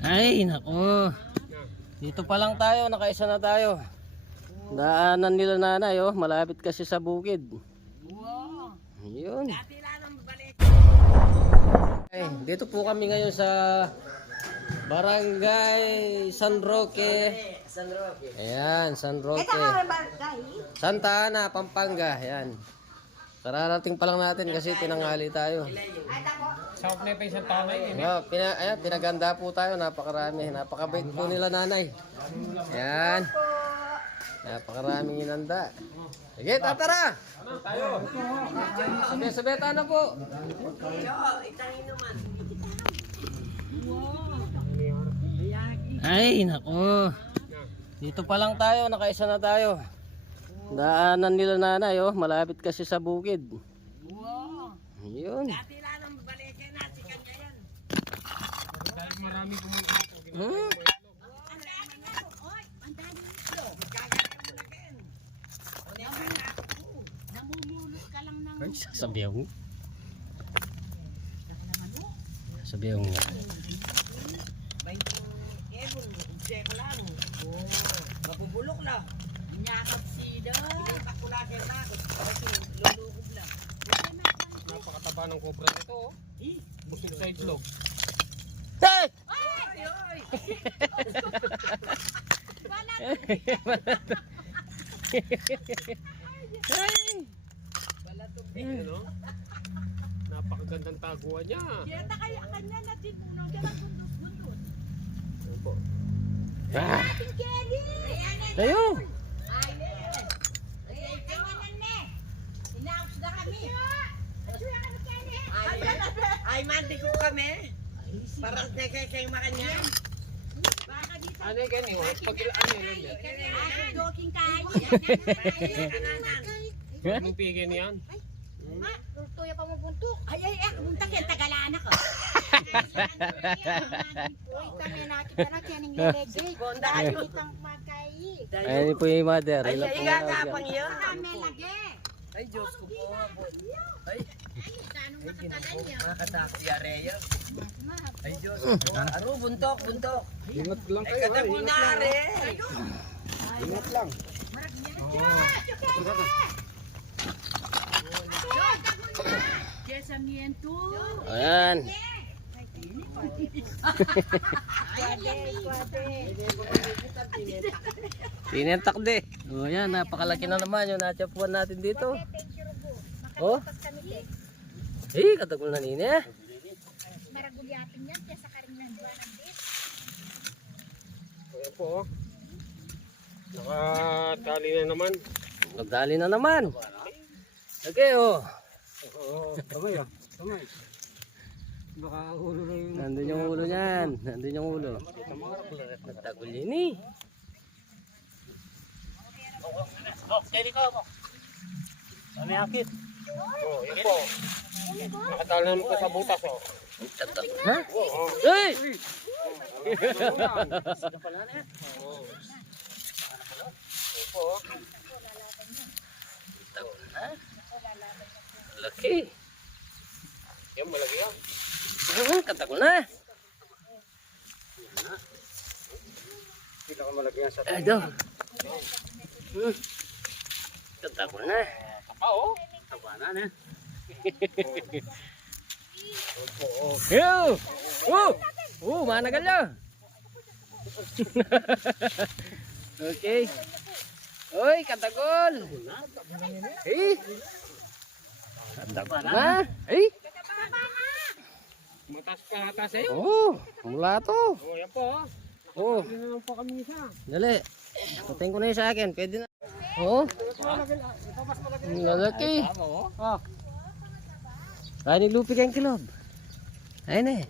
Ay, nako. Dito pa lang tayo, nakaisa na tayo. Daanan nila nanay, oh. Malapit kasi sa bukid. Yun. Ay, dito po kami ngayon sa Barangay San Roque. Ayan, San Roque. Santa Ana, Pampanga. Ayan. Kararating pa lang natin kasi tinanghali tayo. Sawak na pa isang taon eh. Oh, pinaganda po tayo, napakarami. Napakabait po nila nanay. Ayan. Napakaraming inanda. Sige, tatara! Sabi-sabeta na po. Ay, nako. Dito pa lang tayo, nakaisa na tayo. Daanan nila nanay, oh. Malapit kasi sa bukid. Yun. Marami pumunta ako. Ay, sasabihan mo. Sabihan mo. Mabubulok na. Nyakap sida. Pakulakin na. Lulukob na. Napakataba ng cobra nito oh. Busog sa itlog. Hey! Ay! Ay! Ano? Napakagandang taguan niya. Kaya kaya kanya na din puno dyan ang bundos-bundos. Ano po? Ah! Ating Kelly! Tayo! Ay, inaos na kami. Ay, mandi ko kami. Parang nekay makanyan. Baka dito. Ano yung ganyan? Pag ano yun? Ay, joking kayo. Anong pigin yan? Ma, tuya pa mo buntok. Ay, buntak yan, tagalaan ako. Uy, kami nakita na kaya ng lelegay. Dahil itang magkayi. Ayan po yung mother. Ay, Ilan po iga na nga dyan? pang yun. Kami lagi. Ay, Diyos ko po. Ay, ganong nakatalan niya. Nakataki areya. Ay, Diyos ko po. Ano, buntok. Ingat lang Ay, kata mo na are. Ingat lang. Ayan. Tinentakde. O yan, napakalaki na naman yung natyapuan natin dito. Oh. Eh, katagol na nina. Maragulyatin yan, kaya sa karingan buwan ng bit. Ayan po oh. Nakatali na naman. Nagdali na naman. Okay, oh. Oo, kamay ah. Kamay. Baka ulo na yung... Nandun yung ulo niyan. Nandun yung ulo. Nagtagol yun eh. Oh, steady ka mo. Kami akit. Oh, yan po. Nakatali naman ko sa butas oh. Ha? Oo. Hey! Laki. Yan, malaki yan. Katagol na. Kita ka malaki yan sa Ado. Katagol na. tapa oh. Tabanan eh. Yo! Managal na. Okay. Oy, katagol. Eh. Katagol na. Eh. Matas ka atas eh. Oh, mula to. Oh, yan po oh. Oh, Hindi na lang po kami isa. dali. Patayin ko na yung sa akin. Pwede na. Oh, ang lalaki. Oh. Ay, ni Lupi kayong kilob. Ayun eh.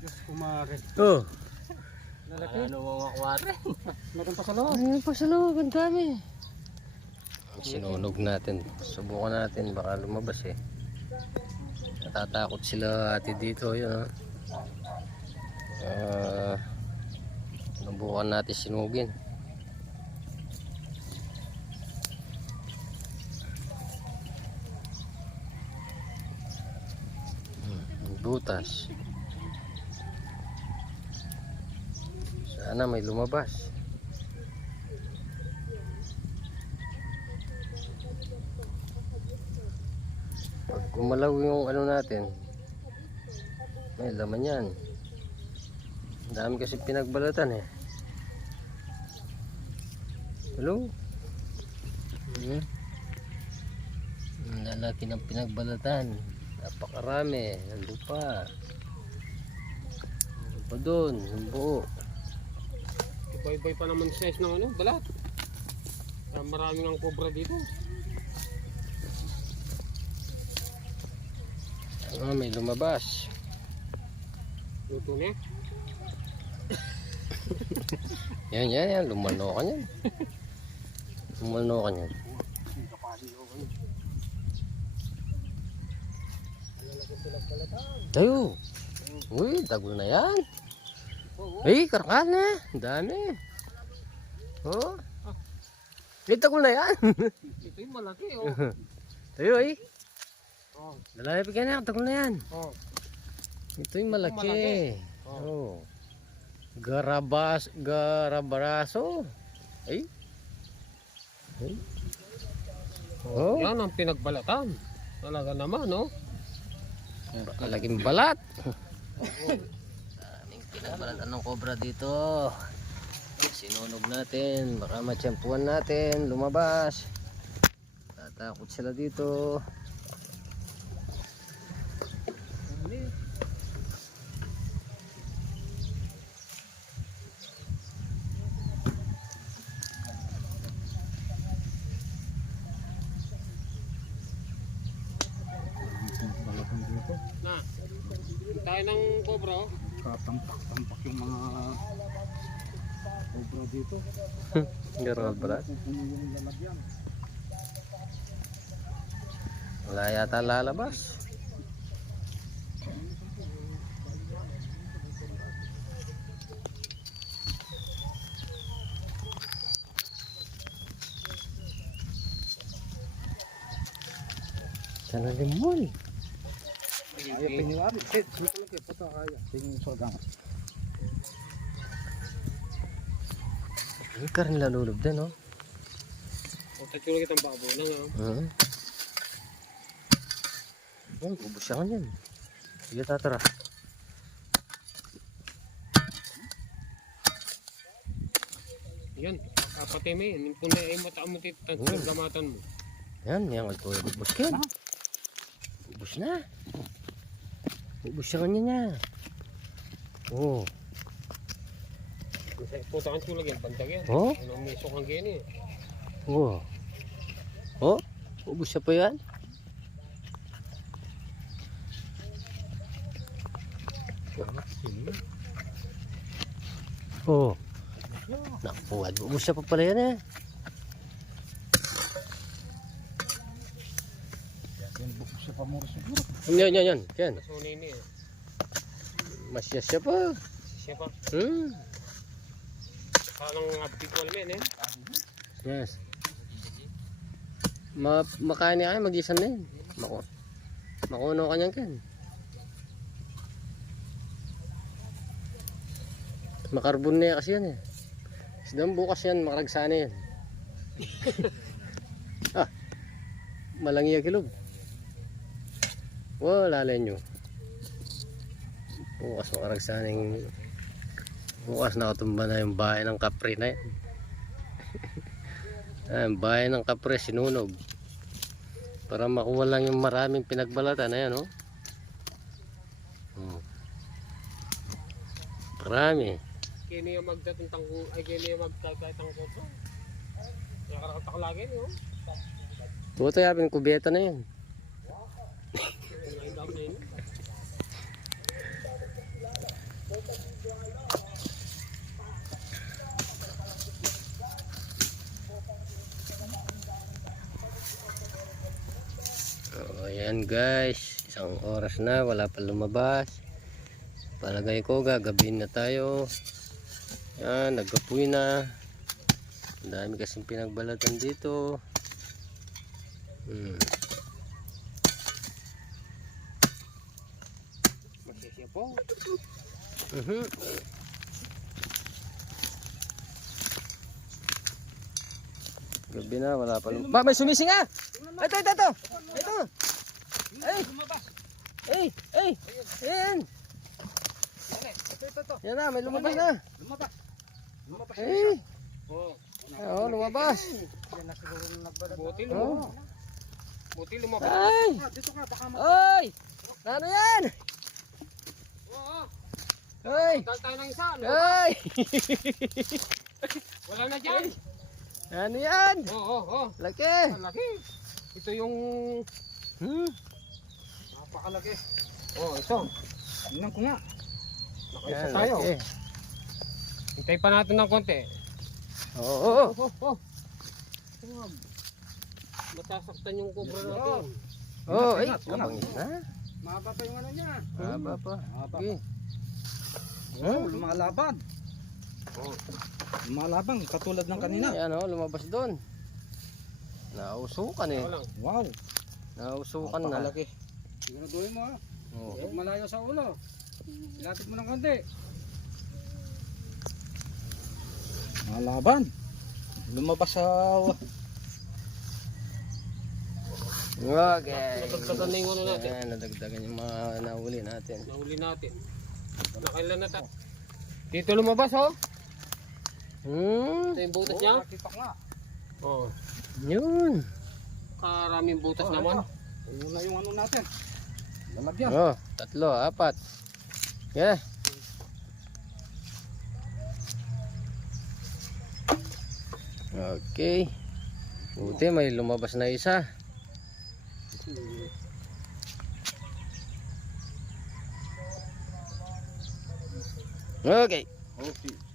Diyos kumare. Oh. Ano mga kware? Meron pa sa loob. Ayun pa sa loob. Ang dami. Sinunog natin. Subukan natin. Baka lumabas eh. Natatakot sila ate dito. Yun oh. Subukan natin sinugin. butas. Sana may lumabas. Pag gumalaw yung ano natin, may laman yan. Ang dami kasi pinagbalatan eh. Hello? Ang lalaki ng pinagbalatan. Napakarami. Nandun pa. Nandun pa doon. Yung buo. Iba-ibay pa naman size ng ano, balat. Kaya maraming ang cobra dito. May lumabas. Luto na. Yan. Lumano ka yan. Lumano ka yan. Tayo. Uy, tagol na yan. Ay, karakal na. Ang dami. Oh. Ay, tagol na yan. Ito yung malaki oh. Tayo ay. Oh. Lalaki ka na, tagol na yan. Oh. Ito yung malaki. Oh. Oh. Garabaraso. Ay. Ay. Oh. Yan ang pinagbalatan. Talaga naman, no? Malaking balat. Daming pinagbalatan ng cobra dito. Sinunog natin. Baka matsyempuan natin. Lumabas. Tatakot sila dito. Na. Tayo ng cobra. Oh. Katampak-tampak yung mga cobra dito. Garang balat. Pupuno yung lalagyan. Wala yata lalabas. Sana limon. Kaya pinilari. Dito lang kayo. Pata kaya. Tingin sa gangas. Ay, karin lalulog din, oh. O, tatsulo kitang babo na nga. Ay, ubos siya kanyan. Sige, tatara. Yan. Kapatay mo yan. Kung na ay mata mo tito, gamatan mo. Yan, yan. Ubos ka yan. Ubos na. Ubos siya kanyan niya. Oh. Puta kang sulag yan. Bantag yan. Oh? Ano may sukang gini. Oh. Oh, ubos siya pa yan. Oh. Nakuha. Ubos siya pa pala yan eh. Yan bukos sa pamura siguro. Yan. Yan. Kasunay niya. Masyas siya pa. Siya pa. Parang habitual men eh. Yes. Makani ay mag-isan na yun. Makuno ka niyan kan. Makarbon na yan kasi yan eh. Sidang bukas yan, makaragsana yan. Malangi ang kilog. Wala nyo. Bukas makaragsana yung... Bukas nakatumba na yung bahay ng kapre na yan. Ang bahay ng kapre sinunog. Para makuha lang yung maraming pinagbalatan. Ayan o. Marami. Kini yung magdatang ay kini yung magkakatang koto. Kaya karakatak lagi no. Tuto yapin kubeta na yan. Ayan guys, isang oras na, wala pa lumabas. Palagay ko gagabihin na tayo. Yan, nagkapuy na. Ang dami kasing pinagbalatan dito. Siya po. Mhm. Gabi na, wala pa. Ba, may sumising ah! Ito. Ay! Ay! Ayan! Ito. Yan na, may lumabas na. Lumabas. Lumabas. Ay! Oo. Oo, lumabas. Yan na siguro nagbalat. Buti Oo. lumabas. Buti lumabas. Ay! Dito ka, baka Ay! Ano yan? Oo. Ay! Tal tayo ng isa. Ay! Wala na dyan. Ano yan? Oo. Laki! Ang laki. Ito yung napakalaki. ito. Tingnan ko nga. Nakaisa Yan, tayo. laki. Hintay pa natin ng konti. Oo. Masasaktan yung kubra natin. Oh, ay, Ingat, ingat. kabangis na. Mahaba pa yung ano niya. Haba pa. Mahaba Okay. Oh, lumalaban. Lumalaban, katulad ng kanina. Yan oh, lumabas doon. Nausukan eh. Ito lang. Wow. Nausukan na. Napakalaki. Siguraduhin mo ha. Oh. Huwag malayo sa ulo. Ilapit mo ng konti. Malaban. Lumabas sa... Okay. Nadagdagan na yung ano natin. Yan, nadagdagan yung mga nahuli natin. Nahuli natin. Nakailan na tayo. Dito lumabas oh. Ito yung butas niya. Tipak nga. Oh. Yun. Karaming butas naman. Ayun na yung ano natin. Lalagyan. Oh, 3, 4. Yeah. Okay. Buti may lumabas na isa. Okay. Okay.